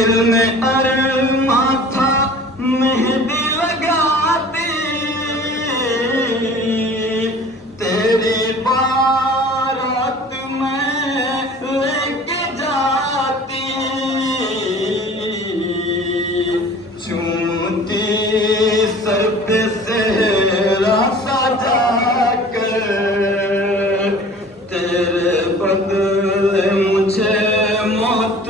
दिल में अरमा था मेहंदी लगाती, तेरी बारात में लेके जाती, चूमती सर पे सेहरा सजा कर, तेरे बदले मुझे मौत